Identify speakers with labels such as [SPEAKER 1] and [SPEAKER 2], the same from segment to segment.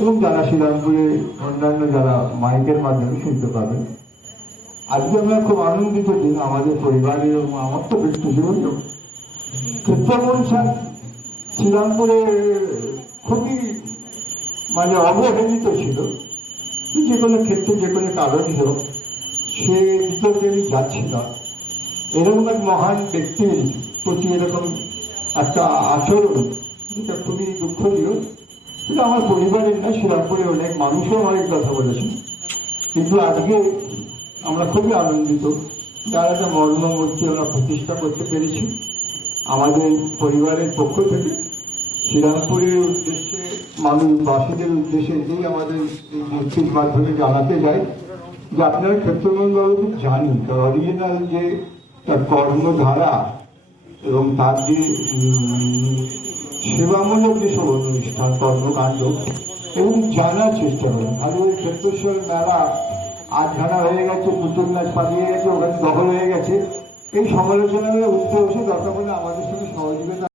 [SPEAKER 1] এবং যারা শ্রীরামপুরে অন্যান্য যারা মাইকের মাধ্যমে শুনতে পাবেন, আজকে আমরা খুব আনন্দিত দিন আমাদের পরিবারের এবং আমার তো ব্যক্তিজীবন ক্ষেত্রমোহন স্যার, শ্রীরামপুরে খুবই মানে অবহেলিত ছিল। যে কোনো ক্ষেত্রে, যে কোনো কারণই হোক, সে ভিতরে আমি যাচ্ছি না, এরকম এক মহান ব্যক্তির প্রতি এরকম একটা আচরণ যেটা খুবই দুঃখনীয়। কিন্তু আমার পরিবারের না শ্রীরামপুরে অনেক মানুষও অনেক কথা বলেছেন। কিন্তু আজকে আমরা খুবই আনন্দিত। যারা একটা মর্মমূর্তি আমরা প্রতিষ্ঠা করতে পেরেছি আমাদের পরিবারের পক্ষ থেকে। শ্রীরামপুরের উদ্দেশ্যে, মানুষ, বাসীদের উদ্দেশ্যে এটাই আমাদের মূর্তির মাধ্যমে জানাতে যাই যে আপনারা ক্ষেত্রমন্ডলকে জানি তার অরিজিনাল যে তার কর্মধারা এবং তার যে সেবামূলক যে সব অনুষ্ঠান, কর্মকাণ্ড, এবং জানার চেষ্টা করেন। আমি ক্ষেত্রেশ্বর মেলা আটখানা হয়ে গেছে, পুতুল নাচ পালিয়ে গেছে, ওখানে দখল হয়ে গেছে। এই সমালোচনা উঠতে বসে দরকার বলে আমাদের সঙ্গে সহযোগিতা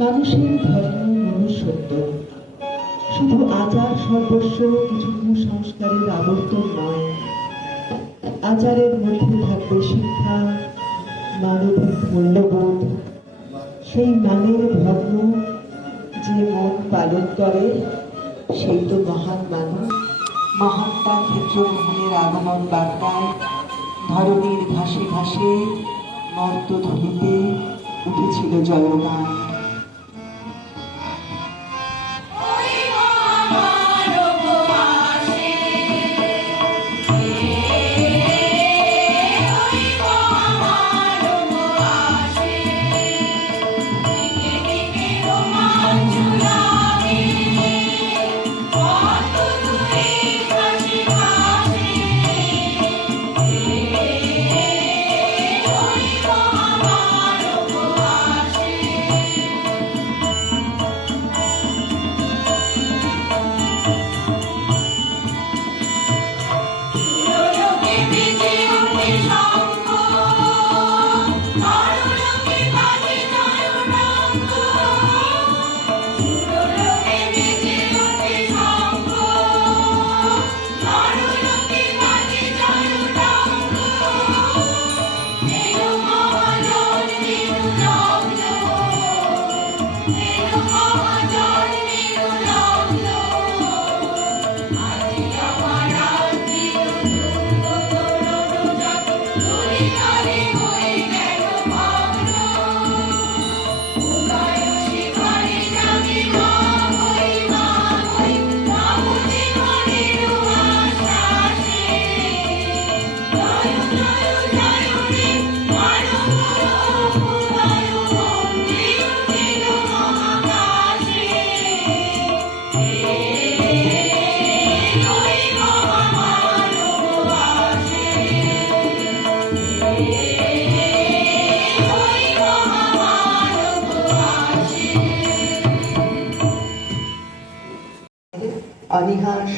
[SPEAKER 2] মানুষের ধর্ম মনুষ্যত্ব শুধু আচার সর্বস্ব কিছু কুসংস্কারের আবর্তন নয়, আচারের মধ্যে থাকবে শিক্ষা, মানবিক মূল্যবোধ। সেই মানের ধর্ম যে মন পালন করে, সেই তো মহান মানুষ। মহাত্মা ক্ষেত্র ক্ষেত্রমোহনের আগমন বার্তায় ধরণীর ঘাসে ঘাসে মর্ত ধ্বনিতে উঠেছিল জয়গান।
[SPEAKER 1] ওই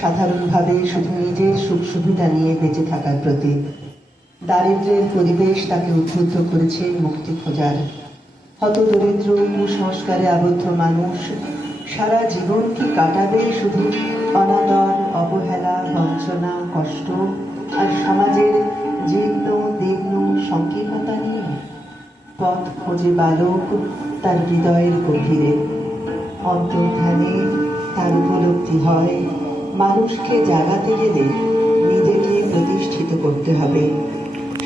[SPEAKER 2] সাধারণভাবে শুধু নিজের সুখ সুবিধা নিয়ে বেঁচে থাকার প্রতি। দারিদ্র্যের পরিবেশ তাকে উদ্বুদ্ধ করেছে মুক্তি খোঁজার। হত দরিদ্র কুসংস্কারে আবদ্ধ মানুষ, সারা জীবন কি কাটাবে শুধু অনাদর, অবহেলা, বঞ্চনা, কষ্ট আর সমাজের জীর্ণ, দীর্ণ সংকীর্ণতা নিয়ে? পথ খোঁজে বালক তার হৃদয়ের গভীরে। অন্তর্ধানে তার উপলব্ধি হয় মানুষকে জাগাতে গেলে নিজেকে প্রতিষ্ঠিত করতে হবে।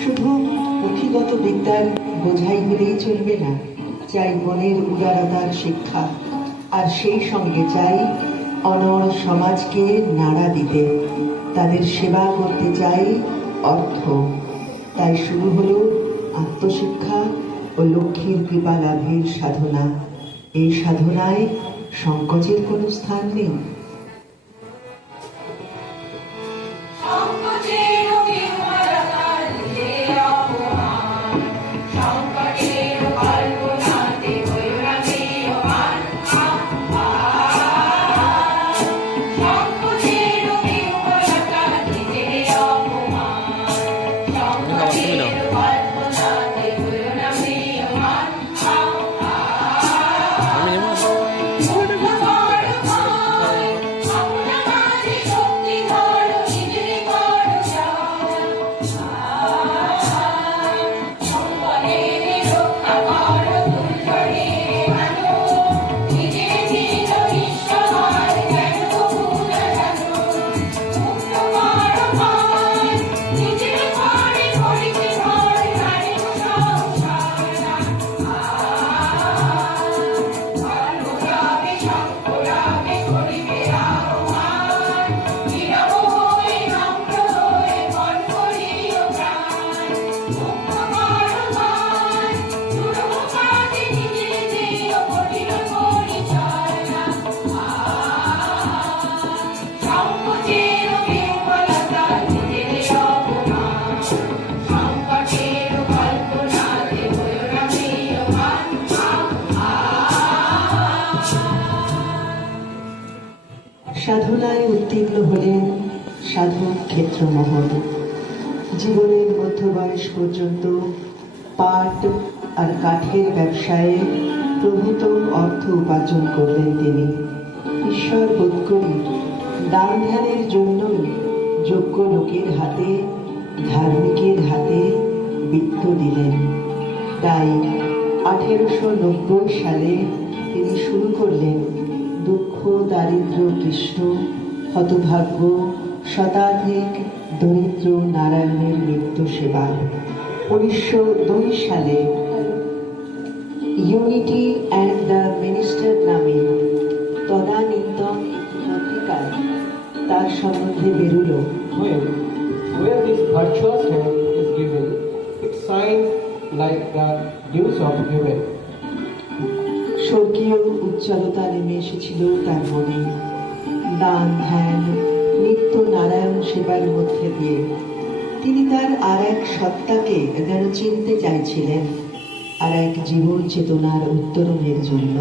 [SPEAKER 2] শুধু পুঁথিগত বিদ্যার বোঝাই হলেই চলবে না, চাই মনের উদারতার শিক্ষা। আর সেই সঙ্গে চাই অনড় সমাজকে নাড়া দিতে। তাদের সেবা করতে চাই অর্থ। তাই শুরু হলো আত্মশিক্ষা ও লক্ষ্মীর কৃপা লাভের সাধনা। এই সাধনায় সংকোচের কোনো স্থান নেই। সাধনায় উত্তীর্ণ হলেন সাধক ক্ষেত্রমোহন জীবনের মধ্যবয়স পর্যন্ত পাট আর কাঠের ব্যবসায়ে প্রভূত অর্থ উপার্জন করলেন তিনি। ঈশ্বর বোধ করি দান ধ্যানের জন্যই যোগ্য লোকের হাতে, ধার্মিকের হাতে বৃত্ত দিলেন। তাই আঠেরোশো নব্বই সালে তিনি শুরু করলেন দারিদ্র, কৃষ্ণ, হতভাগ্য, শতাধিক দরিদ্র নারায়ণের নিত্য সেবা উনিশশো দুই সালে
[SPEAKER 1] ইউনিটি অ্যান্ড দ্য মিনিস্টার নামে তদানীতন একটি পত্রিকায় তার সম্বন্ধে বেরুল
[SPEAKER 3] like the dews of heaven.
[SPEAKER 1] উজ্জ্বলতা নেমে এসেছিল তার মনে দান, ধ্যান নিত্য নারায়ণ সেবার মধ্যে দিয়ে। তিনি তার আর এক সত্তাকে যেন চিনতে চাইছিলেন, আর এক জীবন চেতনার উত্তরণের জন্য।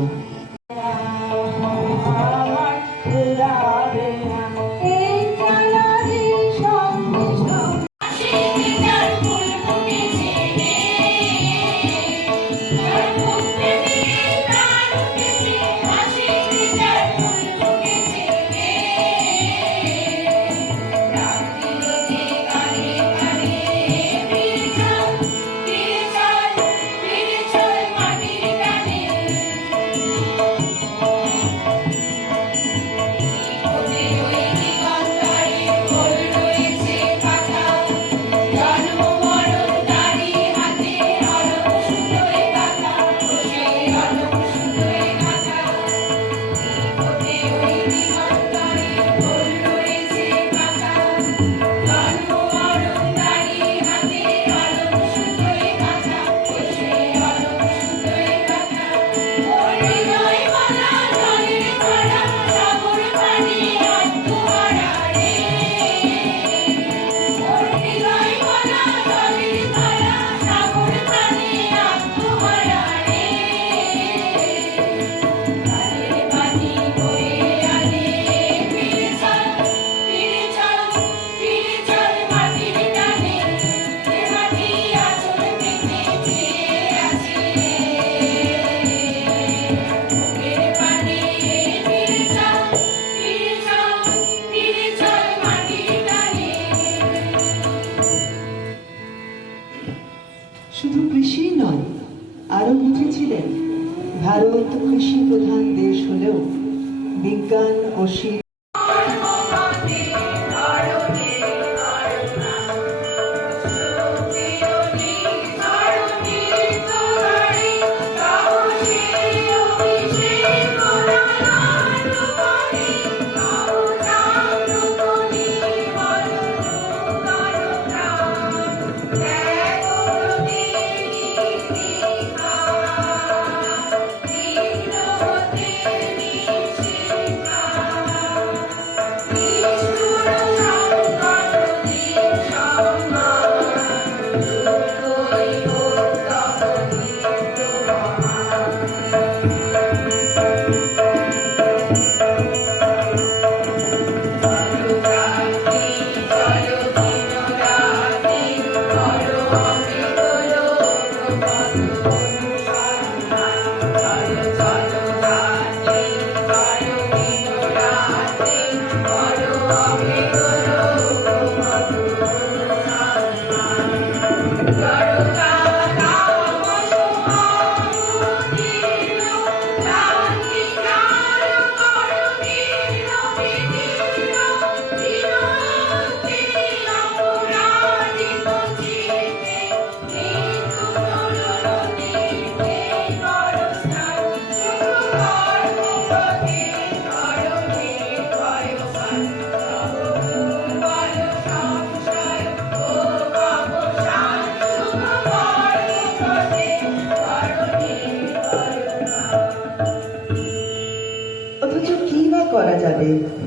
[SPEAKER 1] যাবে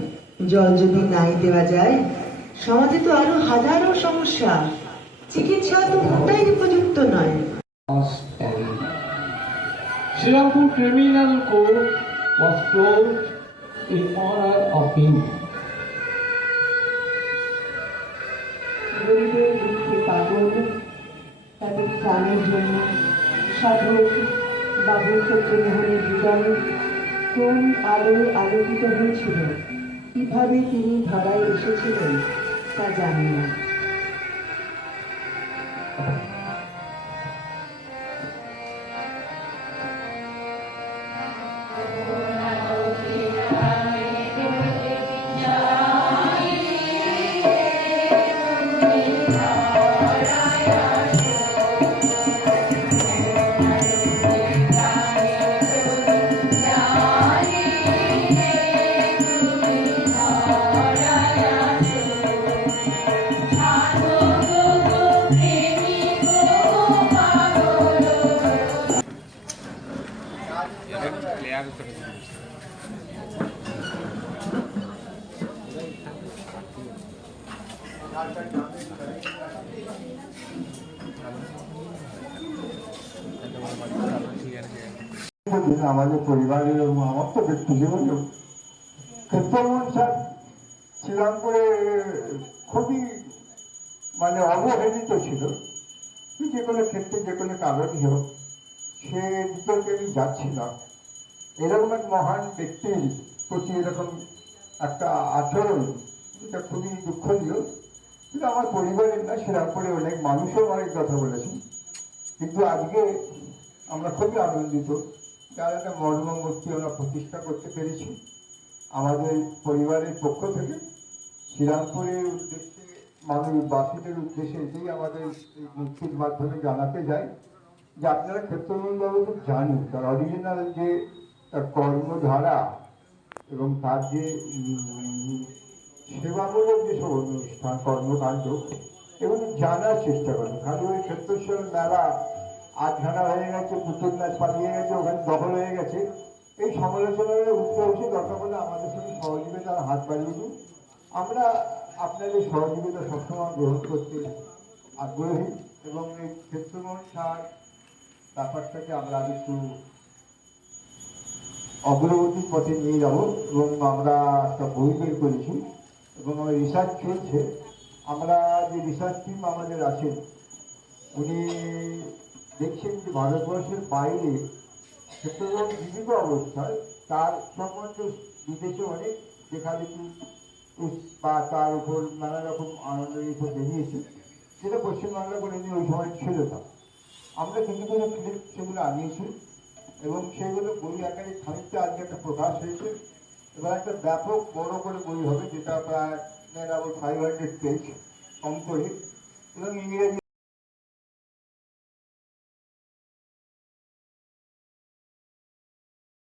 [SPEAKER 1] জল যদি নাই দেওয়া যায়, সমাজে তো আরও হাজারো সমস্যা। চিকিৎসা তো মোটাই উপযুক্ত নয়। প্রাণের জন্য সাধক বাবু সত্যমোহনের হৃদয় কোন আলোয় আলোকিত হয়েছিল। কীভাবে তিনি ধরায় এসেছিলেন তা জানি না।
[SPEAKER 4] আমাদের পরিবারের এবং আমার তো স্যার শ্রীরামপুরে খুবই মানে অবহেলিত ছিল। যে কোনো ক্ষেত্রে, যে কোনো কারণই হোক, সে বিতর্কে আমি এরকম এক মহান ব্যক্তির প্রতি এরকম একটা আচরণ, এটা খুবই দুঃখনীয়। কিন্তু আমার পরিবারের না শ্রীরামপুরে অনেক মানুষও অনেক কথা বলেছেন। কিন্তু আজকে আমরা খুবই আনন্দিত। যার একটা মর্মমূর্তি আমরা প্রতিষ্ঠা করতে পেরেছি, আমাদের পরিবারের পক্ষ থেকে। শ্রীরামপুরের উদ্দেশ্যে মানুষ বাসীদের উদ্দেশ্যে এটাই আমাদের এই মূর্তির মাধ্যমে জানাতে যাই যে আপনারা ক্ষেত্রমন্ডলকে জানেন, তার অরিজিনাল যে তার কর্মধারা এবং তার যে সেবামূলক যেসব অনুষ্ঠান, কর্মকাণ্ড এগুলো জানার চেষ্টা করেন। খালি ওই ক্ষেত্রেশ্বর মেলা আটখানা হয়ে গেছে, পুতুল নাচ পালিয়ে গেছে, ওখানে দখল হয়ে গেছে। এই সমালোচনায় উঠতে উঠে দরকার হলে আমাদের সঙ্গে সহযোগিতার হাত বাড়িয়ে দিন। আমরা আপনাদের সহযোগিতা সবসময় গ্রহণ করতে আগ্রহী এবং এই ক্ষেত্রমোহন সার ব্যাপারটাকে আমরা একটু অগ্রগতির পথে নিয়ে যাব এবং আমরা একটা বই বের করেছি। এবং আমার রিসার্চ চলছে। আমরা যে রিসার্চ টিম আমাদের আছেন, উনি দেখছেন যে ভারতবর্ষের বাইরে ক্ষেত্রগত জীবিত অবস্থায়, তার সম্বন্ধে বিদেশে অনেক লেখালেখি বা তার উপর নানা রকম আনন্দ উপর বেরিয়েছে যেটা পশ্চিমবাংলা কোনোদিন ওই সময় ছিল না। আমরা কিছু কিছু ক্লিপ সেগুলো আনিয়েছি এবং সেগুলো বই আকারে খানিকটা আজকে একটা প্রকাশ হয়েছে। এবার একটা ব্যাপক বড় করে বই হবে, যেটা প্রায় ফাইভ হান্ড্রেড পেজ কম করে। এবং ইংরেজি